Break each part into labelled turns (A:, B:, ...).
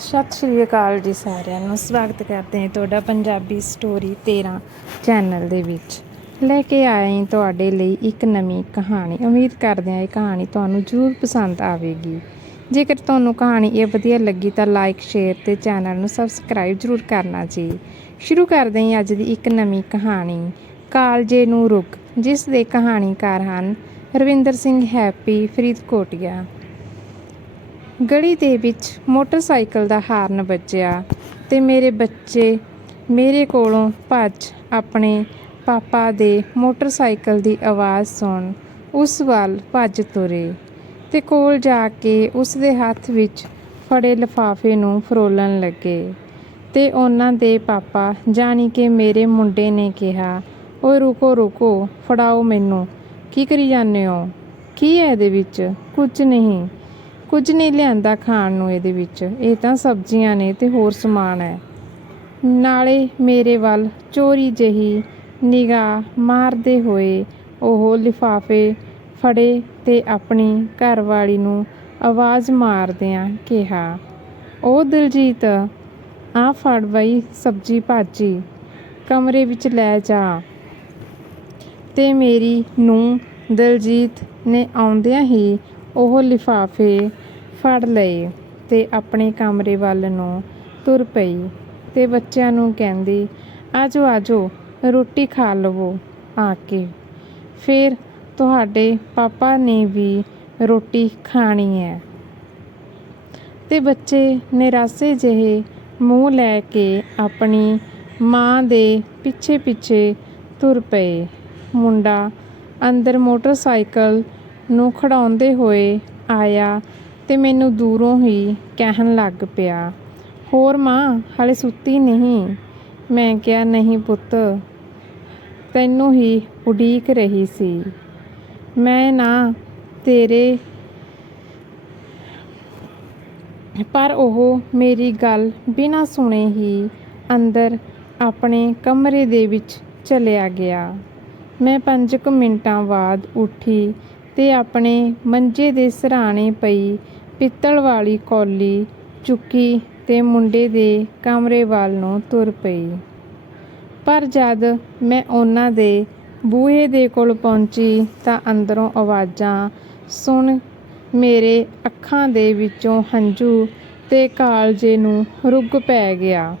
A: ਸਤਿ ਸ਼੍ਰੀ ਅਕਾਲ ਜੀ ਸਾਰਿਆਂ ਨੂੰ। ਸਵਾਗਤ ਕਰਦੇ ਹਾਂ ਤੁਹਾਡਾ ਪੰਜਾਬੀ ਸਟੋਰੀ 13 ਚੈਨਲ ਦੇ ਵਿੱਚ। ਲੈ ਕੇ ਆਏ ਹਾਂ ਤੁਹਾਡੇ ਲਈ ਇੱਕ ਨਵੀਂ ਕਹਾਣੀ। ਉਮੀਦ ਕਰਦੇ ਹਾਂ ਇਹ ਕਹਾਣੀ ਤੁਹਾਨੂੰ ਜ਼ਰੂਰ ਪਸੰਦ ਆਵੇਗੀ। ਜੇਕਰ ਤੁਹਾਨੂੰ ਕਹਾਣੀ ਇਹ ਵਧੀਆ ਲੱਗੀ ਤਾਂ ਲਾਈਕ ਸ਼ੇਅਰ ਤੇ ਚੈਨਲ ਨੂੰ ਸਬਸਕ੍ਰਾਈਬ ਜ਼ਰੂਰ ਕਰਨਾ ਜੀ। ਸ਼ੁਰੂ ਕਰਦੇ ਹਾਂ ਅੱਜ ਦੀ ਇੱਕ ਨਵੀਂ ਕਹਾਣੀ। ਕਾਲਜੇ ਨੂੰ ਰੁਕ, ਜਿਸ ਦੇ ਕਹਾਣੀਕਾਰ ਹਨ ਰਵਿੰਦਰ ਸਿੰਘ ਹੈਪੀ ਫਰੀਦਕੋਟੀਆ। ਗਲੀ ਦੇ ਵਿੱਚ ਮੋਟਰਸਾਈਕਲ ਦਾ ਹਾਰਨ ਵੱਜਿਆ ਤੇ ਮੇਰੇ ਬੱਚੇ ਮੇਰੇ ਕੋਲੋਂ ਭੱਜ ਆਪਣੇ ਪਾਪਾ ਦੇ ਮੋਟਰਸਾਈਕਲ ਦੀ ਆਵਾਜ਼ ਸੁਣ ਉਸ ਵੱਲ ਭੱਜ ਤੁਰੇ ਤੇ ਕੋਲ ਜਾ ਕੇ ਉਸ ਦੇ ਹੱਥ ਵਿੱਚ ਫੜੇ ਲਿਫਾਫੇ ਨੂੰ ਫਰੋਲਣ ਲੱਗੇ ਤੇ ਉਹਨਾਂ ਦੇ ਪਾਪਾ ਜਾਣੀ ਕਿ ਮੇਰੇ ਮੁੰਡੇ ਨੇ ਕਿਹਾ, ਓਏ ਰੁਕੋ ਰੁਕੋ, ਫੜਾਓ ਮੈਨੂੰ। ਕੀ ਕਰੀ ਜਾਂਦੇ ਹੋ? ਕੀ ਹੈ ਇਹਦੇ ਵਿੱਚ? ਕੁਝ ਨਹੀਂ। ਕੁਝ ਨਹੀਂ ਲਿਆਂਦਾ ਖਾਣ ਨੂੰ ਇਹਦੇ ਵਿੱਚ। ਇਹ ਤਾਂ ਸਬਜ਼ੀਆਂ ਨੇ ਤੇ ਹੋਰ ਸਮਾਨ ਹੈ। ਨਾਲੇ ਮੇਰੇ ਵੱਲ ਚੋਰੀ ਜਹੀ ਨਿਗਾਹ ਮਾਰਦੇ ਹੋਏ ਉਹ ਲਿਫਾਫੇ ਫੜੇ ਤੇ ਆਪਣੀ ਘਰਵਾਲੀ ਨੂੰ ਆਵਾਜ਼ ਮਾਰਦਿਆਂ ਕਿਹਾ ਉਹ ਦਿਲਜੀਤ, ਆ ਫੜ ਬਈ ਸਬਜ਼ੀ ਭਾਜੀ, ਕਮਰੇ ਵਿੱਚ ਲੈ ਜਾ ਤੇ ਮੇਰੀ ਨੂੰ ਦਿਲਜੀਤ ਨੇ ਆਉਂਦਿਆਂ ਹੀ ਉਹ ਲਿਫਾਫੇ ਫੜ ਲਏ ਤੇ ਆਪਣੇ ਕਮਰੇ ਵੱਲ ਨੂੰ ਤੁਰ ਪਈ ਤੇ ਬੱਚਿਆਂ ਨੂੰ ਕਹਿੰਦੀ, ਆਜੋ ਆਜੋ, ਰੋਟੀ ਖਾ ਲਵੋ। ਆ ਕੇ ਫਿਰ ਤੁਹਾਡੇ ਪਾਪਾ ਨੇ ਵੀ ਰੋਟੀ ਖਾਣੀ ਹੈ ਤੇ ਬੱਚੇ ਨਿਰਾਸੇ ਜਿਹੇ ਮੂੰਹ ਲੈ ਕੇ ਆਪਣੀ ਮਾਂ ਦੇ ਪਿੱਛੇ ਪਿੱਛੇ ਤੁਰ ਪਏ। ਮੁੰਡਾ ਅੰਦਰ ਮੋਟਰਸਾਈਕਲ ਨੂੰ ਖੜਾਉਂਦੇ ਹੋਏ ਆਇਆ ਤੇ ਮੈਨੂੰ ਦੂਰੋਂ ਹੀ ਕਹਿਣ ਲੱਗ ਪਿਆ, ਹੋਰ ਮਾਂ, ਹਲੇ ਸੁੱਤੀ ਨਹੀਂ? ਮੈਂ ਕਿਹਾ, ਨਹੀਂ ਪੁੱਤ, ਤੈਨੂੰ ਹੀ ਉਡੀਕ ਰਹੀ ਸੀ। ਮੈਂ ਨਾ ਤੇਰੇ ਪਰ ਉਹ ਮੇਰੀ ਗੱਲ ਬਿਨਾਂ ਸੁਣੇ ਹੀ ਅੰਦਰ ਆਪਣੇ ਕਮਰੇ ਦੇ ਵਿੱਚ ਚਲਿਆ ਗਿਆ। ਮੈਂ ਪੰਜ ਕੁ ਮਿੰਟਾਂ ਬਾਅਦ ਉੱਠੀ ਤੇ ਆਪਣੇ ਮੰਜੇ ਦੇ ਸਰਾਣੇ ਪਈ ਪਿੱਤਲ ਵਾਲੀ ਕੌਲੀ ਚੁੱਕੀ ਤੇ ਮੁੰਡੇ ਦੇ ਕਮਰੇ ਵੱਲ ਨੂੰ ਤੁਰ ਪਈ। ਪਰ ਜਦ ਮੈਂ ਉਹਨਾਂ ਦੇ ਬੂਹੇ ਦੇ ਕੋਲ ਪਹੁੰਚੀ ਤਾਂ ਅੰਦਰੋਂ ਆਵਾਜ਼ਾਂ ਸੁਣ ਮੇਰੇ ਅੱਖਾਂ ਦੇ ਵਿੱਚੋਂ ਹੰਝੂ ਤੇ ਕਾਲਜੇ ਨੂੰ ਰੁੱਗ ਪੈ ਗਿਆ।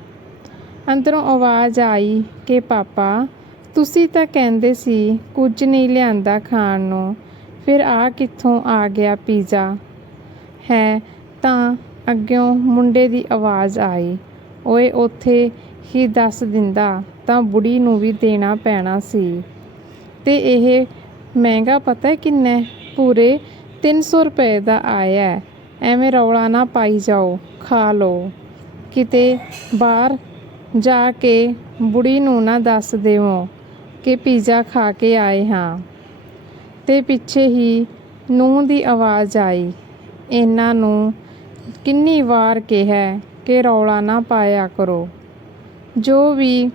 A: ਅੰਦਰੋਂ ਆਵਾਜ਼ ਆਈ ਕਿ, ਪਾਪਾ, ਤੁਸੀਂ ਤਾਂ ਕਹਿੰਦੇ ਸੀ ਕੁਝ ਨਹੀਂ ਲਿਆਂਦਾ ਖਾਣ ਨੂੰ। ਫਿਰ ਆ ਕਿੱਥੋਂ ਆ ਗਿਆ ਪੀਜ਼ਾ? ਹੈ ਤਾਂ ਅੱਗਿਓਂ ਮੁੰਡੇ ਦੀ ਆਵਾਜ਼ ਆਈ। ਓਏ, ਉੱਥੇ ਹੀ ਦੱਸ ਦਿੰਦਾ ਤਾਂ ਬੁੜੀ ਨੂੰ ਵੀ ਦੇਣਾ ਪੈਣਾ ਸੀ। ਤੇ ਇਹ ਮਹਿੰਗਾ ਪਤਾ ਕਿੰਨਾ ਹੈ? ਪੂਰੇ 300 ਰੁਪਏ ਦਾ ਆਇਆ ਐਵੇਂ ਰੌਲਾ ਨਾ ਪਾਈ ਜਾਓ, ਖਾ ਲਓ। ਕਿਤੇ ਬਾਹਰ ਜਾ ਕੇ ਬੁੜੀ ਨੂੰ ਨਾ ਦੱਸ ਦੇਵੋ ਕਿ ਪੀਜ਼ਾ ਖਾ ਕੇ ਆਏ ਹਾਂ। ਤੇ ਪਿੱਛੇ ਹੀ ਨੂੰਹ ਦੀ ਆਵਾਜ਼ ਆਈ। ਇਹਨਾਂ ਨੂੰ ਕਿੰਨੀ ਵਾਰ ਕਿਹਾ ਕਿ ਰੌਲਾ ਨਾ ਪਾਇਆ ਕਰੋ। ਜੋ ਵੀ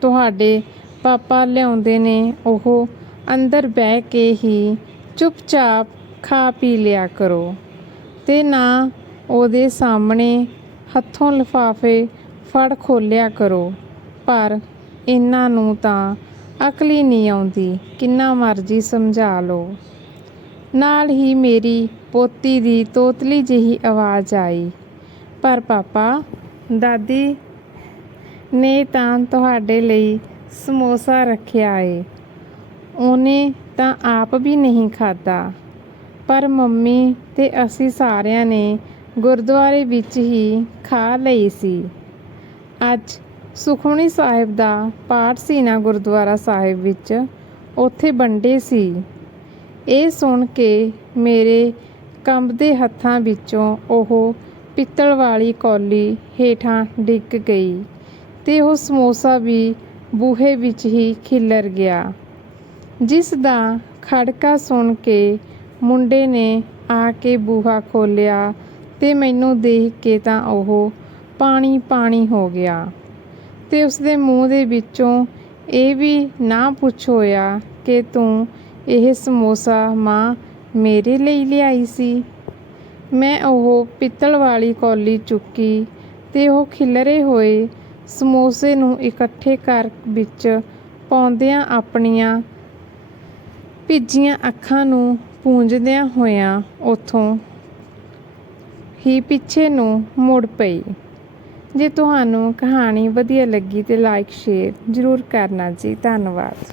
A: ਤੁਹਾਡੇ ਪਾਪਾ ਲਿਆਉਂਦੇ ਨੇ, ਉਹ ਅੰਦਰ ਬਹਿ ਕੇ ਹੀ ਚੁੱਪਚਾਪ ਖਾ ਪੀ ਲਿਆ ਕਰੋ ਤੇ ਨਾ ਉਹਦੇ ਸਾਹਮਣੇ ਹੱਥੋਂ ਲਿਫਾਫੇ ਫੜ ਖੋਲਿਆ ਕਰੋ। ਪਰ ਇਹਨਾਂ ਨੂੰ ਤਾਂ ਅਕਲ ਹੀ ਨਹੀਂ ਆਉਂਦੀ, ਕਿੰਨਾ ਮਰਜ਼ੀ ਸਮਝਾ ਲਓ। ਨਾਲ ਹੀ ਮੇਰੀ ਪੋਤੀ ਦੀ ਤੋਤਲੀ ਜਿਹੀ ਆਵਾਜ਼ ਆਈ, ਪਰ ਪਾਪਾ, ਦਾਦੀ ਨੇ ਤਾਂ ਤੁਹਾਡੇ ਲਈ ਸਮੋਸਾ ਰੱਖਿਆ ਏ। ਉਹਨੇ ਤਾਂ ਆਪ ਵੀ ਨਹੀਂ ਖਾਦਾ ਪਰ ਮੰਮੀ ਤੇ ਅਸੀਂ ਸਾਰਿਆਂ ਨੇ ਗੁਰਦੁਆਰੇ ਵਿੱਚ ਹੀ ਖਾ ਲਈ ਸੀ। ਅੱਜ ਸੁਖਮਣੀ ਸਾਹਿਬ ਦਾ ਪਾਠ ਸੀ ਨਾ ਗੁਰਦੁਆਰਾ ਸਾਹਿਬ ਵਿੱਚ, ਉੱਥੇ ਵੰਡੇ ਸੀ। ਇਹ ਸੁਣ ਕੇ ਮੇਰੇ ਕੰਬਦੇ ਹੱਥਾਂ ਵਿੱਚੋਂ ਉਹ ਪਿੱਤਲ ਵਾਲੀ ਕੌਲੀ ਹੇਠਾਂ ਡਿੱਗ ਗਈ ਤੇ ਉਹ ਸਮੋਸਾ ਵੀ ਬੂਹੇ ਵਿੱਚ ਹੀ ਖਿਲਰ ਗਿਆ। ਜਿਸ ਦਾ ਖੜਕਾ ਸੁਣ ਕੇ ਮੁੰਡੇ ਨੇ ਆ ਕੇ ਬੂਹਾ ਖੋਲਿਆ ਤੇ ਮੈਨੂੰ ਦੇਖ ਕੇ ਤਾਂ ਉਹ ਪਾਣੀ ਪਾਣੀ ਹੋ ਗਿਆ। ਤੇ ਉਸਦੇ ਮੂੰਹ ਦੇ ਵਿੱਚੋਂ ਇਹ ਵੀ ਨਾ ਪੁੱਛ ਹੋਇਆ ਕਿ ਤੂੰ ਇਹ ਸਮੋਸਾ ਮਾਂ ਮੇਰੇ ਲਈ ਲਿਆਈ ਸੀ। ਮੈਂ ਉਹ ਪਿੱਤਲ ਵਾਲੀ ਕੌਲੀ ਚੁੱਕੀ ਤੇ ਉਹ ਖਿਲਰੇ ਹੋਏ ਸਮੋਸੇ ਨੂੰ ਇਕੱਠੇ ਕਰ ਵਿੱਚ ਪਾਉਂਦਿਆਂ ਆਪਣੀਆਂ ਭਿੱਜੀਆਂ ਅੱਖਾਂ ਨੂੰ ਪੂੰਝਦਿਆਂ ਹੋਇਆਂ ਉੱਥੋਂ ਹੀ ਪਿੱਛੇ ਨੂੰ ਮੁੜ ਪਈ। ਜੇ ਤੁਹਾਨੂੰ ਕਹਾਣੀ ਵਧੀਆ ਲੱਗੀ ਤਾਂ ਲਾਈਕ ਸ਼ੇਅਰ ਜ਼ਰੂਰ ਕਰਨਾ ਜੀ। ਧੰਨਵਾਦ।